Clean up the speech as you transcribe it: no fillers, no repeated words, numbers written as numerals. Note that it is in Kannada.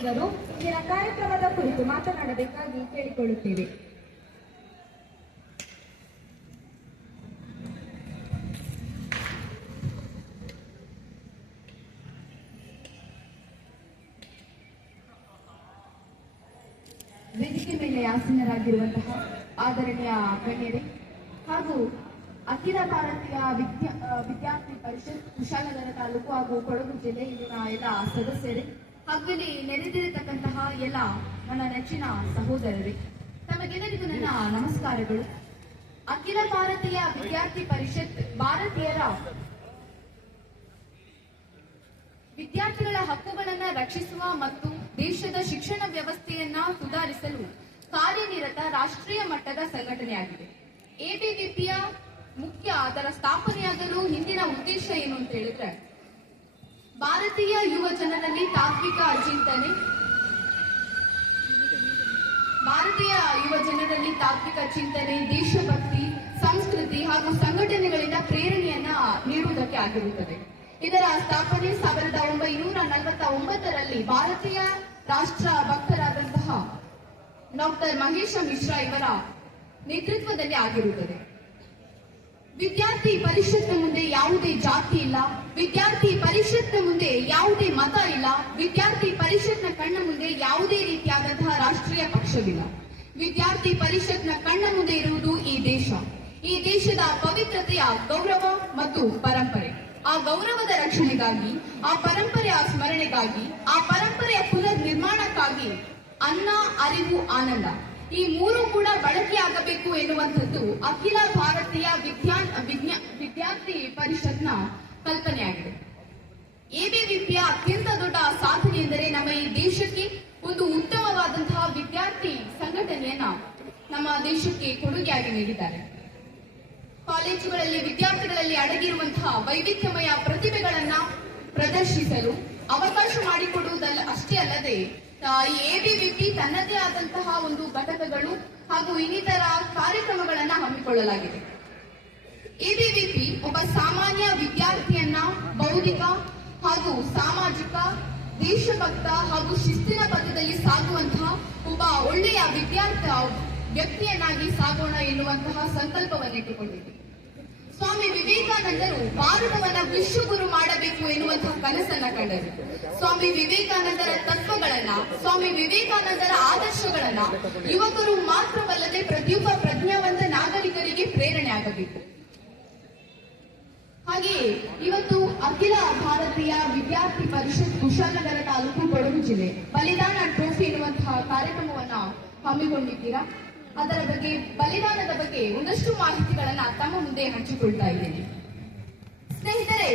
ಇವರು ಇಂದಿನ ಕಾರ್ಯಕ್ರಮದ ಕುರಿತು ಮಾತನಾಡಬೇಕಾಗಿ ಕೇಳಿಕೊಳ್ಳುತ್ತೇವೆ. ವೇದಿಕೆ ಮೇಲೆ ಆಸೀನರಾಗಿರುವಂತಹ ಆದರಣೀಯ ಗಣ್ಯರೇ ಹಾಗೂ ಅಖಿಲ ಭಾರತೀಯ ವಿದ್ಯಾರ್ಥಿ ಪರಿಷತ್ ಕುಶಾಲನಗರ ತಾಲೂಕು ಹಾಗೂ ಕೊಡಗು ಜಿಲ್ಲೆ ಇಲ್ಲಿನ ಎಲ್ಲ ಸದಸ್ಯರೇ ಹಾಗೂ ಇಲ್ಲಿ ನೆರೆದಿರತಕ್ಕಂತಹ ಎಲ್ಲ ನನ್ನ ನೆಚ್ಚಿನ ಸಹೋದರರೇ, ತಮಗೆಲ್ಲರಿಗೂ ನನ್ನ ನಮಸ್ಕಾರಗಳು. ಅಖಿಲ ಭಾರತೀಯ ವಿದ್ಯಾರ್ಥಿ ಪರಿಷತ್ ಭಾರತೀಯರ ವಿದ್ಯಾರ್ಥಿಗಳ ಹಕ್ಕುಗಳನ್ನು ರಕ್ಷಿಸುವ ಮತ್ತು ದೇಶದ ಶಿಕ್ಷಣ ವ್ಯವಸ್ಥೆಯನ್ನ ಸುಧಾರಿಸಲು ಕಾರ್ಯನಿರತ ರಾಷ್ಟ್ರೀಯ ಮಟ್ಟದ ಸಂಘಟನೆಯಾಗಿದೆ. ಎಬಿವಿಪಿಯ ಮುಖ್ಯ ಅದರ ಸ್ಥಾಪನೆಯಾಗಲು ಹಿಂದಿನ ಉದ್ದೇಶ ಏನು ಅಂತ ಹೇಳಿದ್ರೆ, ಭಾರತೀಯ ಯುವ ಜನರಲ್ಲಿ ತಾತ್ವಿಕ ಚಿಂತನೆ, ದೇಶಭಕ್ತಿ, ಸಂಸ್ಕೃತಿ ಹಾಗೂ ಸಂಘಟನೆಗಳಿಂದ ಪ್ರೇರಣೆಯನ್ನ ನೀಡುವುದಕ್ಕೆ ಆಗಿರುತ್ತದೆ. ಇದರ ಸ್ಥಾಪನೆ 1949ರಲ್ಲಿ ಭಾರತೀಯ ರಾಷ್ಟ್ರ ಭಕ್ತರಾದಂತಹ ಡಾಕ್ಟರ್ ಮಹೇಶ ಮಿಶ್ರಾ ಇವರ ನೇತೃತ್ವದಲ್ಲಿ ಆಗಿರುತ್ತದೆ. ವಿದ್ಯಾರ್ಥಿ ಪರಿಷತ್ನ ಮುಂದೆ ಯಾವುದೇ ಜಾತಿ ಇಲ್ಲ, ವಿದ್ಯಾರ್ಥಿ ಪರಿಷತ್ನ ಮುಂದೆ ಯಾವುದೇ ಮತ ಇಲ್ಲ, ವಿದ್ಯಾರ್ಥಿ ಪರಿಷತ್ನ ಕಣ್ಣ ಮುಂದೆ ಯಾವುದೇ ರೀತಿಯಾದಂತಹ ರಾಷ್ಟ್ರೀಯ ಪಕ್ಷವಿಲ್ಲ. ವಿದ್ಯಾರ್ಥಿ ಪರಿಷತ್ನ ಕಣ್ಣ ಮುಂದೆ ಇರುವುದು ಈ ದೇಶ, ಈ ದೇಶದ ಪವಿತ್ರತೆಯ ಗೌರವ ಮತ್ತು ಪರಂಪರೆ. ಆ ಗೌರವದ ರಕ್ಷಣೆಗಾಗಿ, ಆ ಪರಂಪರೆಯ ಸ್ಮರಣೆಗಾಗಿ, ಆ ಪರಂಪರೆಯ ಪುನರ್ ನಿರ್ಮಾಣಕ್ಕಾಗಿ ಅನ್ನ, ಅರಿವು, ಆನಂದ ಈ ಮೂರು ಕೂಡ ಬಳಕೆಯಾಗಬೇಕು ಎನ್ನುವಂಥದ್ದು ಅಖಿಲ ಭಾರತೀಯ ವಿದ್ಯಾರ್ಥಿ ಪರಿಷತ್ನ ಕಲ್ಪನೆಯಾಗಿದೆ. ಎಬಿವಿಪಿಯ ಅತ್ಯಂತ ದೊಡ್ಡ ಸಾಧನೆ ಎಂದರೆ ನಮ್ಮ ಈ ದೇಶಕ್ಕೆ ಒಂದು ಉತ್ತಮವಾದಂತಹ ವಿದ್ಯಾರ್ಥಿ ಸಂಘಟನೆಯನ್ನ ನಮ್ಮ ದೇಶಕ್ಕೆ ಕೊಡುಗೆಯಾಗಿ ನೀಡಿದ್ದಾರೆ. ಕಾಲೇಜುಗಳಲ್ಲಿ ವಿದ್ಯಾರ್ಥಿಗಳಲ್ಲಿ ಅಡಗಿರುವಂತಹ ವೈವಿಧ್ಯಮಯ ಪ್ರತಿಭೆಗಳನ್ನ ಪ್ರದರ್ಶಿಸಲು ಅವಕಾಶ ಮಾಡಿಕೊಡುವುದಲ್ಲ ಅಷ್ಟೇ ಅಲ್ಲದೆ, ಈ ಎಬಿವಿಪಿ ತನ್ನದೇ ಆದಂತಹ ಒಂದು ಘಟಕಗಳು ಹಾಗೂ ಇನ್ನಿತರ ಕಾರ್ಯಕ್ರಮಗಳನ್ನ ಹಮ್ಮಿಕೊಳ್ಳಲಾಗಿದೆ. ಎಬಿವಿಪಿ ಒಬ್ಬ ಸಾಮಾನ್ಯ ವಿದ್ಯಾರ್ಥಿಯನ್ನ ಬೌದ್ಧಿಕ ಹಾಗೂ ಸಾಮಾಜಿಕ, ದೇಶಭಕ್ತ ಹಾಗೂ ಶಿಸ್ತಿನ ಪಥದಲ್ಲಿ ಸಾಗುವಂತಹ ಒಬ್ಬ ಒಳ್ಳೆಯ ವ್ಯಕ್ತಿಯನ್ನಾಗಿ ಸಾಗೋಣ ಎನ್ನುವಂತಹ ಸಂಕಲ್ಪವನ್ನಿಟ್ಟುಕೊಂಡಿದೆ. ಸ್ವಾಮಿ ವಿವೇಕಾನಂದರು ಭಾರತವನ್ನ ವಿಶ್ವಗುರು ಮಾಡಬೇಕು ಎನ್ನುವಂತಹ ಕನಸನ್ನ ಕಂಡರು. ಸ್ವಾಮಿ ವಿವೇಕಾನಂದರ ತತ್ವಗಳನ್ನ, ಸ್ವಾಮಿ ವಿವೇಕಾನಂದರ ಆದರ್ಶಗಳನ್ನ ಯುವಕರು ಮಾತ್ರವಲ್ಲದೆ ಪ್ರತಿಯೊಬ್ಬ ಪ್ರಜ್ಞಾವಂತ ನಾಗರಿಕರಿಗೆ ಪ್ರೇರಣೆ ಆಗಬೇಕು. ಹಾಗೆಯೇ ಇವತ್ತು ಅಖಿಲ ಭಾರತೀಯ ವಿದ್ಯಾರ್ಥಿ ಪರಿಷತ್ ಕುಶಾಲನಗರ ತಾಲೂಕು ಕೊಡಗು ಜಿಲ್ಲೆ ಬಲಿದಾನ ಟ್ರೋಫಿ ಎನ್ನುವಂತಹ ಕಾರ್ಯಕ್ರಮವನ್ನ ಹಮ್ಮಿಕೊಂಡಿದ್ದೀರಾ. ಅದರ ಬಗ್ಗೆ, ಬಲಿದಾನದ ಬಗ್ಗೆ ಒಂದಷ್ಟು ಮಾಹಿತಿಗಳನ್ನ ತಮ್ಮ ಮುಂದೆ ಹಂಚಿಕೊಳ್ತಾ ಇದ್ದೇನೆ. ಸ್ನೇಹಿತರೆ,